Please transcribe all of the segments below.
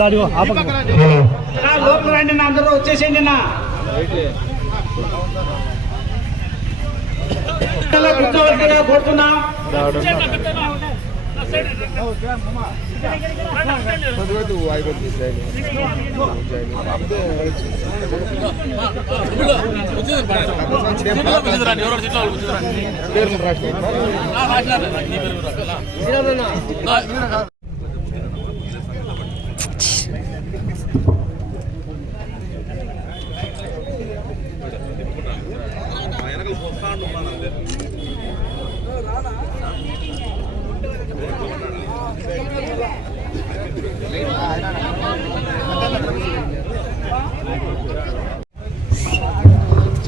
దాడి లోపల రండి నా, అందరూ వచ్చేసేయండి నా. కూర్చోవలసిగా కోరుతున్నా.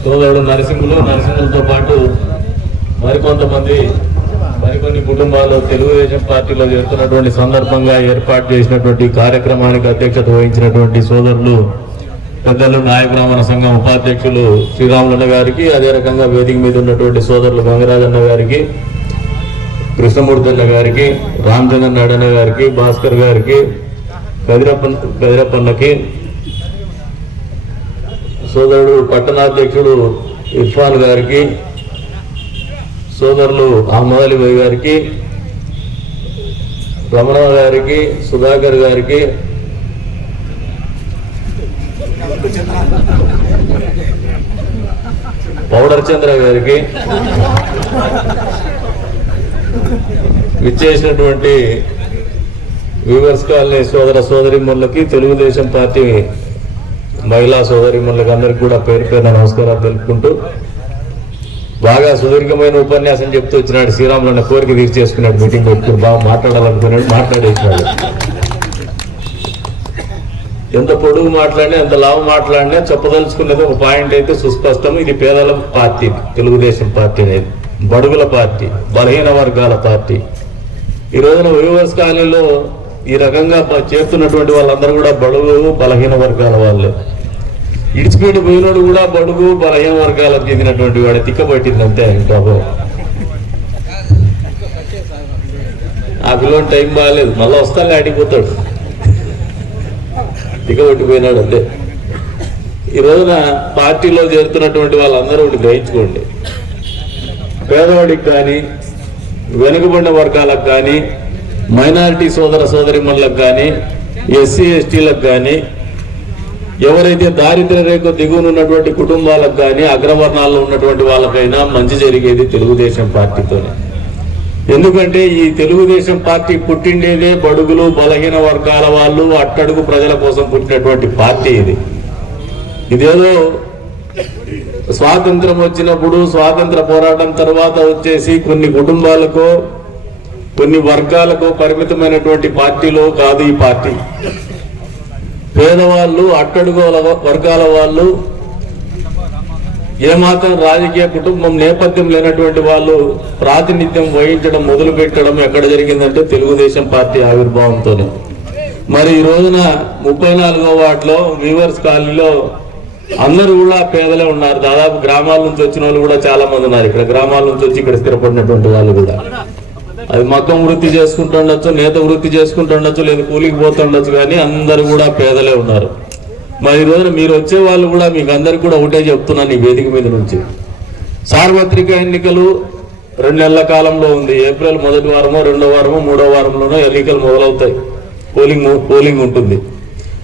సోదరుడు నరసింహులతో పాటు మరికొన్ని కుటుంబాలు తెలుగుదేశం పార్టీలో చేరుతున్నటువంటి సందర్భంగా ఏర్పాటు చేసినటువంటి కార్యక్రమానికి అధ్యక్షత వహించినటువంటి సోదరులు పెద్దలు నాయకురామన సంఘం ఉపాధ్యక్షులు శ్రీరాములన్న గారికి, అదే రకంగా వేదిక మీద ఉన్నటువంటి సోదరులు గంగరాజన్న గారికి, కృష్ణమూర్తి అన్న గారికి, రామచంద్ర నాడన్న గారికి, భాస్కర్ గారికి, కదిరప్పన్నకి, సోదరుడు పట్టణాధ్యక్షుడు ఇర్ఫాన్ గారికి, సోదరులు అహ్మద్ అలీ భాయ్ గారికి, రమణ గారికి, సుధాకర్ గారికి, పౌడర్ చంద్ర గారికి, విచ్చేసినటువంటి వీవర్స్ కాలనీ సోదర సోదరిమణులకి, తెలుగుదేశం పార్టీ మహిళా సోదరిమణులకి అందరికి కూడా పేరు పేరున నమస్కారాలు తెలుపుకుంటూ, బాగా సుదీర్ఘమైన ఉపన్యాసం చెప్తూ వచ్చినాడు శ్రీరాములన్న, కోరిక తీర్చేసుకున్నాడు, మీటింగ్ పెట్టుకుని బాగా మాట్లాడాలనుకున్నాడు, మాట్లాడేసినాడు. ఎంత పొడుగు మాట్లాడినా ఎంత లావు మాట్లాడినా చెప్పదలుచుకున్నది ఒక పాయింట్ అయితే సుస్పష్టం. ఇది పేదల పార్టీ, తెలుగుదేశం పార్టీ అనేది బడుగుల పార్టీ, బలహీన వర్గాల పార్టీ. ఈ రోజున వ్యూవర్స్ కాలనీలో ఈ రకంగా చేస్తున్నటువంటి వాళ్ళందరూ కూడా బడుగు బలహీన వర్గాల వాళ్ళే. ఇడిచిపెట్టి పోయినోడు కూడా బడుగు బలహీన వర్గాలకు చెందినటువంటి వాడు, తిక్కబట్టింది అంతే. పాపం ఆ పిల్లని టైం బాగాలేదు, మళ్ళీ వస్తాను ఆడిపోతాడు, తిక్కబట్టిపోయినాడు అంతే. ఈ రోజున పార్టీలో చేరుతున్నటువంటి వాళ్ళందరూ ఒకటి గ్రహించుకోండి, పేదవాడికి కానీ, వెనుకబడిన వర్గాలకు కానీ, మైనారిటీ సోదర సోదరిమణులకు కానీ, ఎస్సీ ఎస్టీలకు కానీ, ఎవరైతే దారిద్ర్య రేఖ దిగువన ఉన్నటువంటి కుటుంబాలకు కానీ, అగ్రవర్ణాల్లో ఉన్నటువంటి వాళ్ళకైనా మంచి జరిగేది తెలుగుదేశం పార్టీతోనే. ఎందుకంటే ఈ తెలుగుదేశం పార్టీ పుట్టిండేదే బడుగులు బలహీన వర్గాల వాళ్ళు, అట్టడుగు ప్రజల కోసం పుట్టినటువంటి పార్టీ ఇది. ఇదేదో స్వాతంత్రం వచ్చినప్పుడు, స్వాతంత్ర పోరాటం తర్వాత వచ్చేసి కొన్ని కుటుంబాలకో కొన్ని వర్గాలకు పరిమితమైనటువంటి పార్టీలో కాదు ఈ పార్టీ. పేదవాళ్ళు, అట్టడుగు వర్గాల వాళ్ళు, ఏమాత్రం రాజకీయ కుటుంబం నేపథ్యం లేనటువంటి వాళ్ళు ప్రాతినిధ్యం వహించడం మొదలు పెట్టడం ఎక్కడ జరిగిందంటే తెలుగుదేశం పార్టీ ఆవిర్భావంతోనే. మరి ఈ రోజున 34వ వార్డులో వీవర్స్ కాలనీలో అందరూ కూడా పేదలే ఉన్నారు. దాదాపు గ్రామాల నుంచి వచ్చిన వాళ్ళు కూడా చాలా మంది ఉన్నారు. ఇక్కడ గ్రామాల నుంచి వచ్చి ఇక్కడ స్థిరపడినటువంటి వాళ్ళు కూడా, అది మగ్గం వృత్తి చేసుకుంటుండొచ్చు, నేత వృత్తి చేసుకుంటుండొచ్చు, లేదా కూలికి పోతుండొచ్చు, కానీ అందరూ కూడా పేదలే ఉన్నారు. మరి ఈ రోజున మీరు వచ్చే వాళ్ళు కూడా మీకు అందరికి కూడా ఒకటే చెప్తున్నాను ఈ వేదిక మీద నుంచి, సార్వత్రిక ఎన్నికలు 2 నెలల కాలంలో ఉంది. ఏప్రిల్ మొదటి వారమో, 2వ వారమో, 3వ వారంలోనో ఎన్నికలు మొదలవుతాయి, పోలింగ్ ఉంటుంది.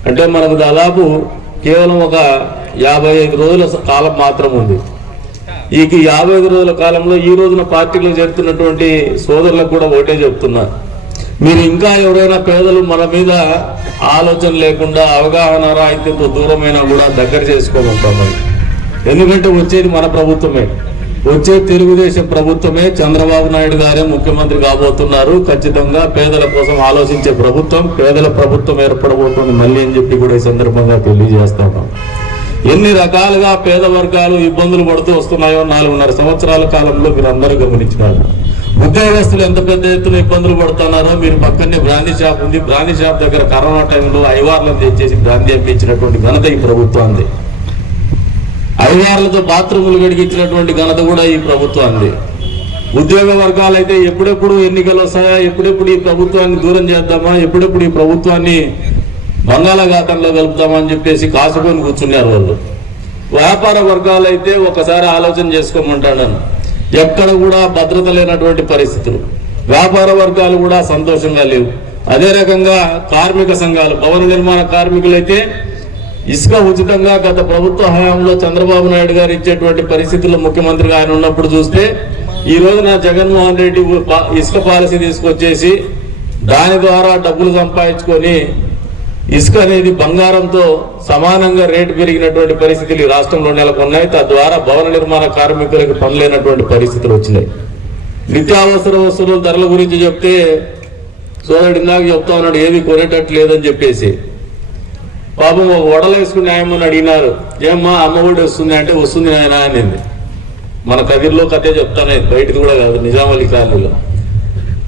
అంటే మనకు దాదాపు కేవలం ఒక 55 రోజుల కాలం మాత్రం ఉంది. ఈ 55 రోజుల కాలంలో ఈ రోజున పార్టీలో చేరుతున్నటువంటి సోదరులకు కూడా ఒకటే చెప్తున్నా, మీరు ఇంకా ఎవరైనా పేదలు మన మీద ఆలోచన లేకుండా అవగాహన రాహిత్యంతో దూరమైనా కూడా దగ్గర చేసుకోమంటాం. ఎందుకంటే వచ్చేది మన ప్రభుత్వమే, వచ్చే తెలుగుదేశం ప్రభుత్వమే, చంద్రబాబు నాయుడు గారే ముఖ్యమంత్రి కాబోతున్నారు. ఖచ్చితంగా పేదల కోసం ఆలోచించే ప్రభుత్వం, పేదల ప్రభుత్వం ఏర్పడబోతుంది మళ్ళీ అని చెప్పి కూడా ఈ సందర్భంగా తెలియజేస్తాం. ఎన్ని రకాలుగా పేద వర్గాలు ఇబ్బందులు పడుతూ వస్తున్నాయో 4.5 సంవత్సరాల కాలంలో మీరు అందరూ గమనించినారు. ఉద్యోగస్తులు ఎంత పెద్ద ఎత్తున ఇబ్బందులు పడుతున్నారో మీరు పక్కనే బ్రాందీ షాప్ ఉంది, బ్రాందీ షాప్ దగ్గర కరోనా టైంలో ఐవార్లను తెచ్చేసి బ్రాందీ అప్పించినటువంటి ఘనత ఈ ప్రభుత్వాన్ని, ఐవార్లతో బాత్రూములు గడిగించినటువంటి ఘనత కూడా ఈ ప్రభుత్వాన్ని. ఉద్యోగ వర్గాలు అయితే ఎప్పుడెప్పుడు ఎన్నికలు వస్తాయా, ఎప్పుడెప్పుడు ఈ ప్రభుత్వాన్ని దూరం చేద్దామా, ఎప్పుడెప్పుడు ఈ ప్రభుత్వాన్ని బంగాళాఖాతంలో కలుపుతామని చెప్పేసి కాసుకొని కూర్చున్నారు వాళ్ళు. వ్యాపార వర్గాలు అయితే ఒకసారి ఆలోచన చేసుకోమంటాను, ఎక్కడ కూడా భద్రత లేనటువంటి పరిస్థితులు, వ్యాపార వర్గాలు కూడా సంతోషంగా లేవు. అదే రకంగా కార్మిక సంఘాలు, భవన నిర్మాణ కార్మికులైతే ఇసుక ఉచితంగా గత ప్రభుత్వ హయాంలో చంద్రబాబు నాయుడు గారు ఇచ్చేటువంటి పరిస్థితుల్లో ముఖ్యమంత్రిగా ఆయన ఉన్నప్పుడు చూస్తే, ఈ రోజున జగన్మోహన్ రెడ్డి ఇసుక పాలసీ తీసుకొచ్చేసి దాని ద్వారా డబ్బులు సంపాదించుకొని ఇసుక అనేది బంగారంతో సమానంగా రేటు పెరిగినటువంటి పరిస్థితులు ఈ రాష్ట్రంలో నెలకొన్నాయి. తద్వారా భవన నిర్మాణ కార్మికులకు పనులేనటువంటి పరిస్థితులు వచ్చినాయి. నిత్యావసర వస్తువుల ధరల గురించి చెప్తే సోదరుడు ఇందాక చెప్తా ఉన్నాడు, ఏది కొనేటట్టు లేదని చెప్పేసి. పాపం ఒక వడలు వేసుకుని న్యాయమని అడిగినారు, ఏమ్మా అమ్మఒడి వస్తుంది అంటే వస్తుంది నాయన అనింది. మన కదిర్లో కథే చెప్తానే, బయటది కూడా కాదు, నిజామలి కాలనీలో.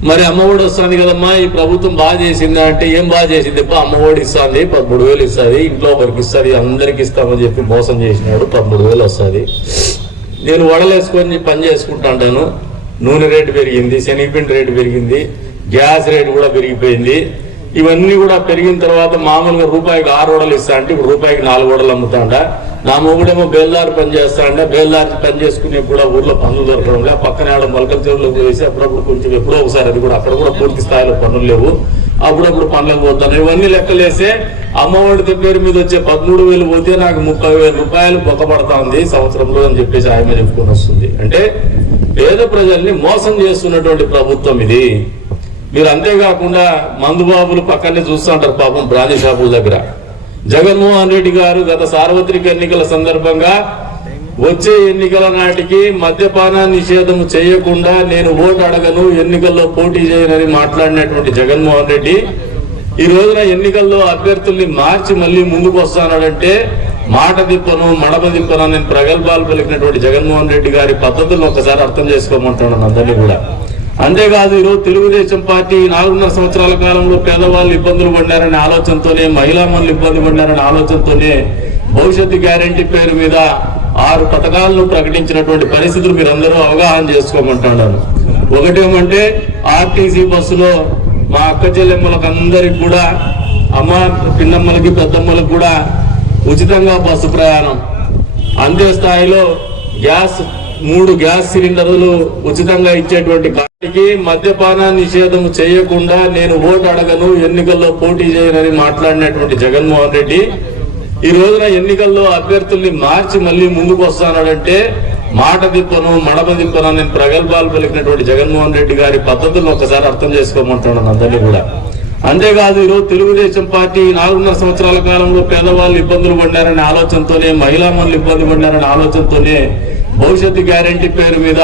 మరి అమ్మఒడి వస్తుంది కదమ్మా, ఈ ప్రభుత్వం బాగా చేసిందా అంటే, ఏం బాగా చేసింది అమ్మఒడి ఇస్తుంది, 13,000 ఇస్తుంది, ఇంట్లో ఒకరికి ఇస్తుంది, అందరికి ఇస్తామని చెప్పి మోసం చేసినాడు. 13,000 వస్తుంది. నేను వడలేసుకొని పని చేసుకుంటా అంటాను. నూనె రేటు పెరిగింది, శనగపిండి రేటు పెరిగింది, గ్యాస్ రేటు కూడా పెరిగిపోయింది. ఇవన్నీ కూడా పెరిగిన తర్వాత మామూలుగా రూపాయికి 6 వడలు ఇస్తా అంటే ఇప్పుడు రూపాయికి 4 వడలు అమ్ముతాండ. నా మొగుడేమో బేల్దారి పని చేస్తా అంటే బేల్దారి పని చేసుకునే కూడా ఊర్లో పనులు దొరకడం లే. పక్కన ఆడ మొలకల చెరువులోకి వేసి అప్పుడప్పుడు కొంచెం ఎప్పుడో ఒకసారి, అది కూడా అక్కడ కూడా పూర్తి స్థాయిలో పనులు లేవు, అప్పుడప్పుడు పనులకు పోతాను. ఇవన్నీ లెక్కలేసే అమ్మఒడి పేరు మీద వచ్చే 13,000 పోతే నాకు 30,000 రూపాయలు బొక్కపడతా ఉంది సంవత్సరంలో అని చెప్పేసి ఆయన చెప్పుకొని వస్తుంది. అంటే పేద ప్రజల్ని మోసం చేస్తున్నటువంటి ప్రభుత్వం ఇది. మీరు అంతేకాకుండా మందుబాబులు పక్కనే చూస్తుంటారు పాపం బ్రాందీ షాపుల దగ్గర. జగన్మోహన్ రెడ్డి గారు గత సార్వత్రిక ఎన్నికల సందర్భంగా వచ్చే ఎన్నికల నాటికి మద్యపాన నిషేధం చేయకుండా నేను ఓటు అడగను, ఎన్నికల్లో పోటీ చేయనని మాట్లాడినటువంటి జగన్మోహన్ రెడ్డి ఈ రోజున ఎన్నికల్లో అభ్యర్థుల్ని మార్చి మళ్ళీ ముందుకు వస్తానంటే మాట దిప్పను మడమ దిప్పను అని ప్రగల్భాలు పలికినటువంటి జగన్మోహన్ రెడ్డి గారి పద్ధతులను ఒకసారి అర్థం చేసుకోమంటున్నాను అందరినీ కూడా. అంతేకాదు, ఈరోజు తెలుగుదేశం పార్టీ 4.5 సంవత్సరాల కాలంలో పేదవాళ్ళు ఇబ్బందులు పడ్డారనే ఆలోచనతోనే, మహిళా మనులు ఇబ్బంది పడ్డారనే ఆలోచనతోనే భవిష్యత్తు గ్యారంటీ పేరు మీద 6 పథకాలను ప్రకటించినటువంటి పరిస్థితులు మీరందరూ అవగాహన చేసుకోమంటున్నాను. ఒకటేమంటే ఆర్టీసీ బస్సులో మా అక్క చెల్లెమ్మలకు అందరికి కూడా, అమ్మ పిన్నమ్మలకి పెద్దమ్మలకు కూడా ఉచితంగా బస్సు ప్రయాణం. అంతే స్థాయిలో 3 గ్యాస్ సిలిండర్లు ఉచితంగా ఇచ్చేటువంటి కాడికి మద్యపాన నిషేధం చేయకుండా నేను ఓటు అడగను, ఎన్నికల్లో పోటీ చేయనని మాట్లాడినటువంటి జగన్మోహన్ రెడ్డి ఈ రోజున ఎన్నికల్లో అభ్యర్థుల్ని మార్చి మళ్ళీ ముందుకు వస్తానంటే మాట దిప్పను మడమ దిప్పను అని ప్రగల్భాలు పలికినటువంటి జగన్మోహన్ రెడ్డి గారి పద్ధతులను ఒకసారి అర్థం చేసుకోమంటున్నాను అందరినీ కూడా. అంతేకాదు, ఈరోజు తెలుగుదేశం పార్టీ 4.5 సంవత్సరాల కాలంలో పేదవాళ్ళు ఇబ్బందులు పడ్డారనే ఆలోచనతోనే, మహిళా మనులు ఇబ్బంది పడ్డారనే ఆలోచనతోనే భవిష్యత్తు గ్యారంటీ పేరు మీద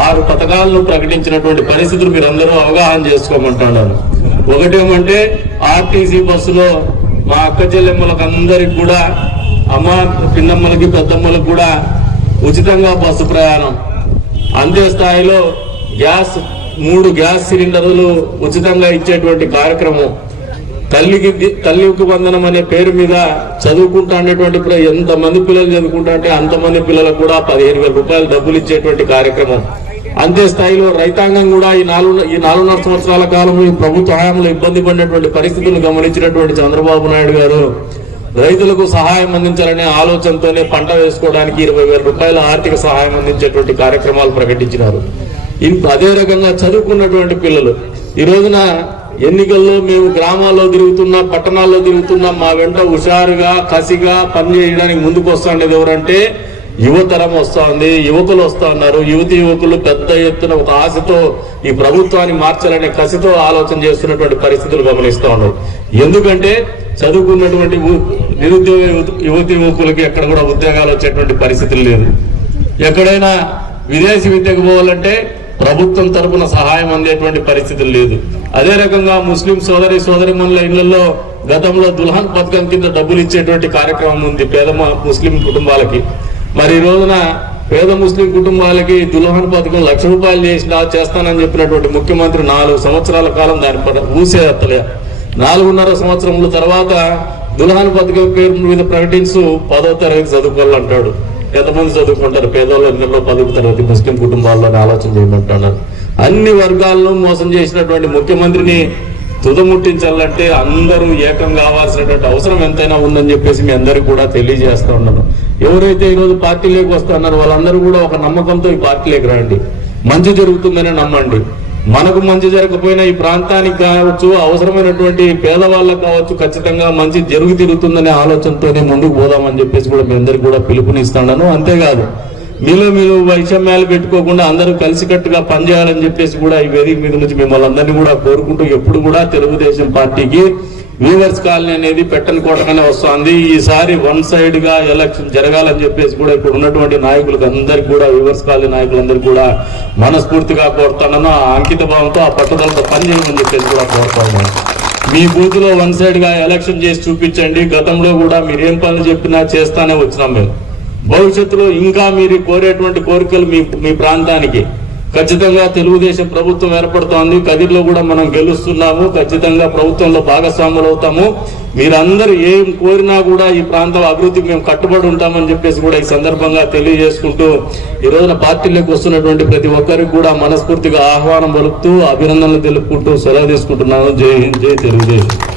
6 పథకాలను ప్రకటించినటువంటి పరిస్థితులు మీరందరూ అవగాహన చేసుకోమంటున్నాను. ఒకటేమంటే ఆర్టీసీ బస్సులో మా అక్క చెల్లెమ్మలకు అందరికి కూడా, అమ్మ పిన్నమ్మలకి పెద్దమ్మలకు కూడా ఉచితంగా బస్సు ప్రయాణం. అంతే స్థాయిలో 3 గ్యాస్ సిలిండర్లు ఉచితంగా ఇచ్చేటువంటి కార్యక్రమం. తల్లికి వందనం అనే పేరు మీద చదువుకుంటా అనేటువంటి ఎంతమంది పిల్లలు చదువుకుంటా అంటే అంతమంది పిల్లలకు కూడా 15,000 రూపాయలు డబ్బులు ఇచ్చేటువంటి కార్యక్రమం. అంతే స్థాయిలో రైతాంగం కూడా ఈ 4.5 సంవత్సరాల కాలంలో ఈ ప్రభుత్వ హయాంలో ఇబ్బంది పడినటువంటి పరిస్థితులను గమనించినటువంటి చంద్రబాబు నాయుడు గారు రైతులకు సహాయం అందించాలనే ఆలోచనతోనే పంట వేసుకోవడానికి 20,000 రూపాయల ఆర్థిక సహాయం అందించేటువంటి కార్యక్రమాలు ప్రకటించినారు. అదే రకంగా చదువుకున్నటువంటి పిల్లలు ఈ రోజున ఎన్నికల్లో మేము గ్రామాల్లో తిరుగుతున్నా, పట్టణాల్లో తిరుగుతున్నా, మా వెంట హుషారుగా కసిగా పనిచేయడానికి ముందుకు వస్తుండేది ఎవరంటే యువతరం వస్తా ఉంది, యువకులు వస్తా ఉన్నారు. యువకులు పెద్ద ఎత్తున ఒక ఆశతో ఈ ప్రభుత్వాన్ని మార్చాలనే కసితో ఆలోచన చేస్తున్నటువంటి పరిస్థితులు గమనిస్తా ఉన్నారు. ఎందుకంటే చదువుకున్నటువంటి నిరుద్యోగ యువకులకి ఎక్కడ కూడా ఉద్యోగాలు వచ్చేటువంటి పరిస్థితులు లేదు. ఎక్కడైనా విదేశీ విద్యకు పోవాలంటే ప్రభుత్వం తరపున సహాయం అందేటువంటి పరిస్థితులు లేదు. అదే రకంగా ముస్లిం సోదరిమణుల ఇళ్లలో గతంలో దుల్హన్ పథకం కింద డబ్బులు ఇచ్చేటువంటి కార్యక్రమం ఉంది పేద ముస్లిం కుటుంబాలకి. మరి ఈ రోజున పేద ముస్లిం కుటుంబాలకి దుల్హన్ పథకం 1,00,000 రూపాయలు చేస్తానని చెప్పినటువంటి ముఖ్యమంత్రి 4 సంవత్సరాల కాలం దాని ఊసే ఎత్తలే. 4.5 సంవత్సరముల తర్వాత దుల్హన్ పథకం పేరు మీద ప్రకటించు 10వ తరగతి చదువుకోవాలంటాడు. ఎంతమంది చదువుకుంటారు పేదోళ్ళ ఇళ్లలో 10వ తరగతి ముస్లిం కుటుంబాల్లో ఆలోచన చేయమంటున్నారు. అన్ని వర్గాలను మోసం చేసినటువంటి ముఖ్యమంత్రిని తుదముట్టించాలంటే అందరూ ఏకం కావాల్సినటువంటి అవసరం ఎంతైనా ఉందని చెప్పేసి మీ అందరికీ కూడా తెలియజేస్తా ఉన్నాను. ఎవరైతే ఈరోజు పార్టీలోకి వస్తున్నారో వాళ్ళందరూ కూడా ఒక నమ్మకంతో ఈ పార్టీలోకి రండి. మంచి జరుగుతుందని నమ్మండి. మనకు మంచి జరగకపోయినా ఈ ప్రాంతానికి కావచ్చు, అవసరమైనటువంటి పేదవాళ్ళకు కావచ్చు, ఖచ్చితంగా మంచి తిరుగుతుందనే ఆలోచనతోనే ముందుకు పోదామని చెప్పేసి కూడా మీ అందరికి కూడా పిలుపునిస్తున్నాను. అంతేకాదు మీరు వైషమ్యాలు పెట్టుకోకుండా అందరూ కలిసికట్టుగా పనిచేయాలని చెప్పేసి కూడా ఈ వేదిక మీద నుంచి మిమ్మల్ని అందరినీ కూడా కోరుకుంటూ ఎప్పుడు కూడా తెలుగుదేశం పార్టీకి వీవర్స్ కాలనీ అనేది పెట్టని కోటగానే వస్తుంది. ఈసారి వన్ సైడ్ గా ఎలక్షన్ జరగాలని చెప్పేసి కూడా ఇప్పుడు ఉన్నటువంటి నాయకులకు అందరికి కూడా వీవర్స్ కాలనీ నాయకులందరికీ కూడా మనస్ఫూర్తిగా కోరుతున్నాను. ఆ అంకిత భావంతో ఆ పట్టుదలతో పనిచేయమని చెప్పేసి కూడా కోరుతున్నాను. మీ బూత్ లో వన్ సైడ్ గా ఎలక్షన్ చేసి చూపించండి. గతంలో కూడా మీరు ఏం పనులు చెప్పినా చేస్తానే వచ్చినాం మేము. భవిష్యత్తులో ఇంకా మీరు కోరేటువంటి కోరికలు మీ ప్రాంతానికి ఖచ్చితంగా తెలుగుదేశం ప్రభుత్వం ఏర్పడుతోంది. కదిర్లో కూడా మనం గెలుస్తున్నాము. ఖచ్చితంగా ప్రభుత్వంలో భాగస్వాములు అవుతాము. మీరందరూ ఏం కోరినా కూడా ఈ ప్రాంతం అభివృద్ధికి మేము కట్టుబడి ఉంటామని చెప్పేసి కూడా ఈ సందర్భంగా తెలియజేసుకుంటూ ఈ రోజున పార్టీలోకి వస్తున్నటువంటి ప్రతి ఒక్కరికి కూడా మనస్ఫూర్తిగా ఆహ్వానం పలుకుతూ అభినందనలు తెలుపుకుంటూ సెలవు తీసుకుంటున్నాను. జై హింద్, జై తెలుగుదేశం.